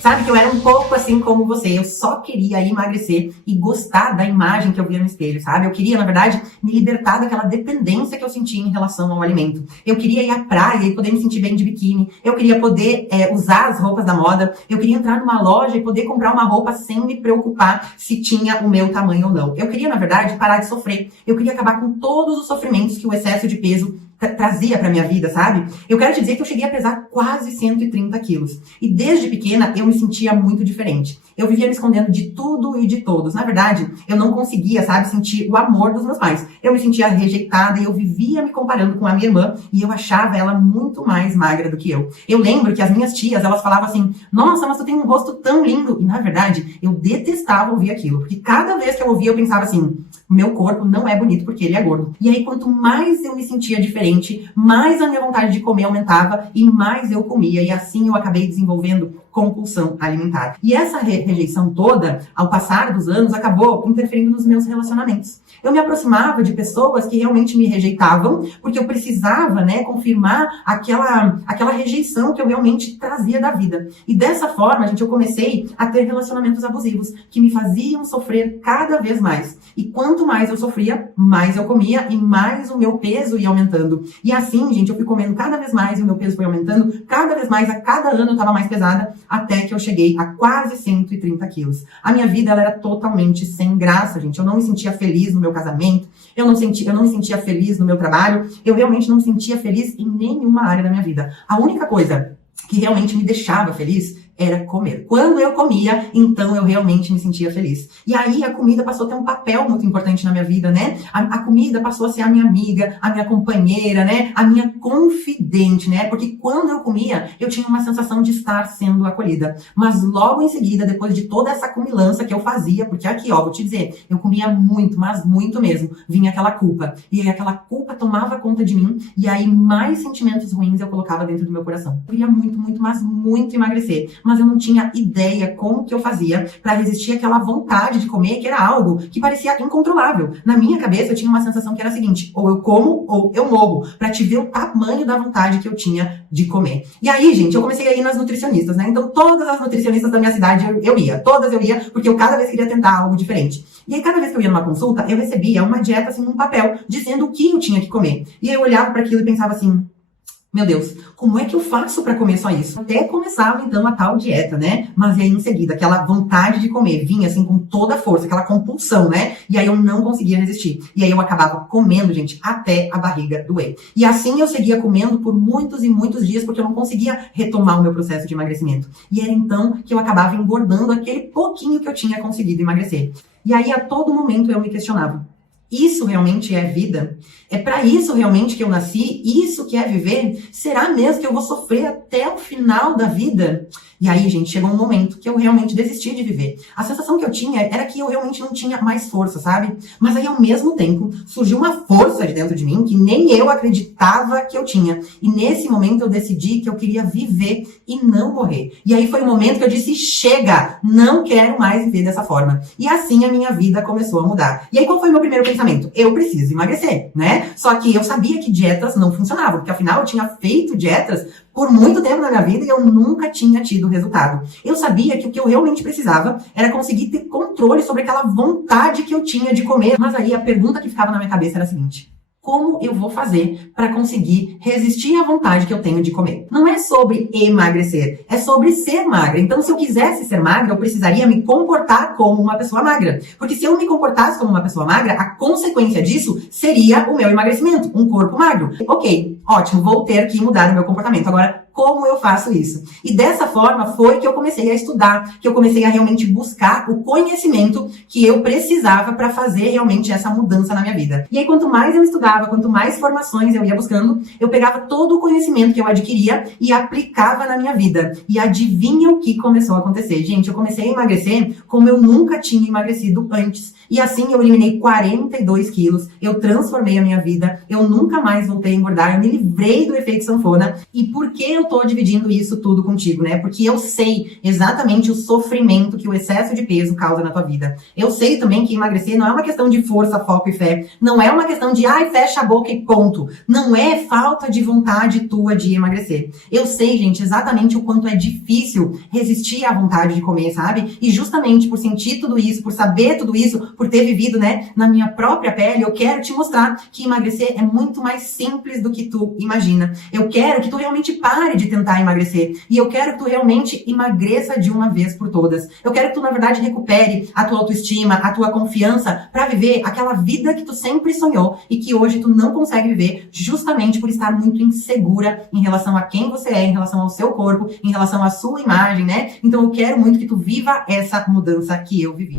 Sabe que eu era um pouco assim como você, eu só queria emagrecer e gostar da imagem que eu via no espelho, sabe? Eu queria, na verdade, me libertar daquela dependência que eu sentia em relação ao alimento. Eu queria ir à praia e poder me sentir bem de biquíni, eu queria poder usar as roupas da moda, eu queria entrar numa loja e poder comprar uma roupa sem me preocupar se tinha o meu tamanho ou não. Eu queria, na verdade, parar de sofrer, eu queria acabar com todos os sofrimentos que o excesso de peso trazia pra minha vida, sabe? Eu quero te dizer que eu cheguei a pesar quase 130 quilos. E desde pequena eu me sentia muito diferente. Eu vivia me escondendo de tudo e de todos. Na verdade, eu não conseguia, sabe, sentir o amor dos meus pais. Eu me sentia rejeitada e eu vivia me comparando com a minha irmã e eu achava ela muito mais magra do que eu. Eu lembro que as minhas tias, elas falavam assim, nossa, mas tu tem um rosto tão lindo. E na verdade, eu detestava ouvir aquilo. Porque cada vez que eu ouvia, eu pensava assim, meu corpo não é bonito porque ele é gordo. E aí, quanto mais eu me sentia diferente, mais a minha vontade de comer aumentava e mais eu comia. E assim eu acabei desenvolvendo compulsão alimentar. E essa rejeição toda, ao passar dos anos, acabou interferindo nos meus relacionamentos. Eu me aproximava de pessoas que realmente me rejeitavam, porque eu precisava, né, confirmar aquela rejeição que eu realmente trazia da vida. E dessa forma, gente, eu comecei a ter relacionamentos abusivos, que me faziam sofrer cada vez mais. E quanto mais eu sofria, mais eu comia e mais o meu peso ia aumentando. E assim, gente, eu fui comendo cada vez mais e o meu peso foi aumentando cada vez mais. A cada ano eu estava mais pesada, até que eu cheguei a quase 130 quilos. A minha vida, ela era totalmente sem graça, gente. Eu não me sentia feliz no meu casamento, eu não me sentia feliz no meu trabalho, eu realmente não me sentia feliz em nenhuma área da minha vida. A única coisa que realmente me deixava feliz era comer. Quando eu comia, então eu realmente me sentia feliz. E aí a comida passou a ter um papel muito importante na minha vida, né? A comida passou a ser a minha amiga, a minha companheira, né? A minha confidente, né? Porque quando eu comia, eu tinha uma sensação de estar sendo acolhida. Mas logo em seguida, depois de toda essa comilança que eu fazia, porque aqui, ó, vou te dizer, eu comia muito, mas muito mesmo, vinha aquela culpa. E aí aquela culpa tomava conta de mim, e aí mais sentimentos ruins eu colocava dentro do meu coração. Eu queria muito, muito, mas muito emagrecer. Mas eu não tinha ideia como que eu fazia para resistir àquela vontade de comer, que era algo que parecia incontrolável. Na minha cabeça, eu tinha uma sensação que era a seguinte, ou eu como, ou eu morro, para te ver o tamanho da vontade que eu tinha de comer. E aí, gente, eu comecei a ir nas nutricionistas, né? Então, todas as nutricionistas da minha cidade, eu ia. Todas eu ia, porque eu cada vez queria tentar algo diferente. E aí, cada vez que eu ia numa consulta, eu recebia uma dieta, assim, num papel, dizendo o que eu tinha que comer. E aí, eu olhava para aquilo e pensava assim, meu Deus, como é que eu faço para comer só isso? Até começava, então, a tal dieta, né? Mas aí, em seguida, aquela vontade de comer vinha, assim, com toda a força, aquela compulsão, né? E aí eu não conseguia resistir. E aí eu acabava comendo, gente, até a barriga doer. E assim eu seguia comendo por muitos e muitos dias, porque eu não conseguia retomar o meu processo de emagrecimento. E era então que eu acabava engordando aquele pouquinho que eu tinha conseguido emagrecer. E aí, a todo momento, eu me questionava. Isso realmente é vida? É para isso realmente que eu nasci? Isso que é viver? Será mesmo que eu vou sofrer até o final da vida? E aí, gente, chegou um momento que eu realmente desisti de viver. A sensação que eu tinha era que eu realmente não tinha mais força, sabe? Mas aí, ao mesmo tempo, surgiu uma força de dentro de mim que nem eu acreditava que eu tinha. E nesse momento eu decidi que eu queria viver e não morrer. E aí foi o momento que eu disse, chega, não quero mais viver dessa forma. E assim a minha vida começou a mudar. E aí qual foi o meu primeiro pensamento? Eu preciso emagrecer, né? Só que eu sabia que dietas não funcionavam, porque afinal eu tinha feito dietas por muito tempo na minha vida e eu nunca tinha tido resultado. Eu sabia que o que eu realmente precisava era conseguir ter controle sobre aquela vontade que eu tinha de comer. Mas aí a pergunta que ficava na minha cabeça era a seguinte: como eu vou fazer para conseguir resistir à vontade que eu tenho de comer? Não é sobre emagrecer, é sobre ser magra. Então, se eu quisesse ser magra, eu precisaria me comportar como uma pessoa magra. Porque se eu me comportasse como uma pessoa magra, a consequência disso seria o meu emagrecimento, um corpo magro. Ok, ótimo, vou ter que mudar o meu comportamento. Agora, como eu faço isso? E dessa forma foi que eu comecei a estudar, que eu comecei a realmente buscar o conhecimento que eu precisava para fazer realmente essa mudança na minha vida. E aí, quanto mais eu estudava, quanto mais formações eu ia buscando, eu pegava todo o conhecimento que eu adquiria e aplicava na minha vida. E adivinha o que começou a acontecer? Gente, eu comecei a emagrecer como eu nunca tinha emagrecido antes. E assim eu eliminei 42 quilos, eu transformei a minha vida, eu nunca mais voltei a engordar, eu me livrei do efeito sanfona. E por que eu tô dividindo isso tudo contigo, né? Porque eu sei exatamente o sofrimento que o excesso de peso causa na tua vida. Eu sei também que emagrecer não é uma questão de força, foco e fé. Não é uma questão de, ai, fecha a boca e ponto. Não é falta de vontade tua de emagrecer. Eu sei, gente, exatamente o quanto é difícil resistir à vontade de comer, sabe? E justamente por sentir tudo isso, por saber tudo isso, por ter vivido, né, na minha própria pele, eu quero te mostrar que emagrecer é muito mais simples do que tu imagina. Eu quero que tu realmente pare de tentar emagrecer. E eu quero que tu realmente emagreça de uma vez por todas. Eu quero que tu, na verdade, recupere a tua autoestima, a tua confiança para viver aquela vida que tu sempre sonhou e que hoje tu não consegue viver justamente por estar muito insegura em relação a quem você é, em relação ao seu corpo, em relação à sua imagem, né? Então eu quero muito que tu viva essa mudança que eu vivi.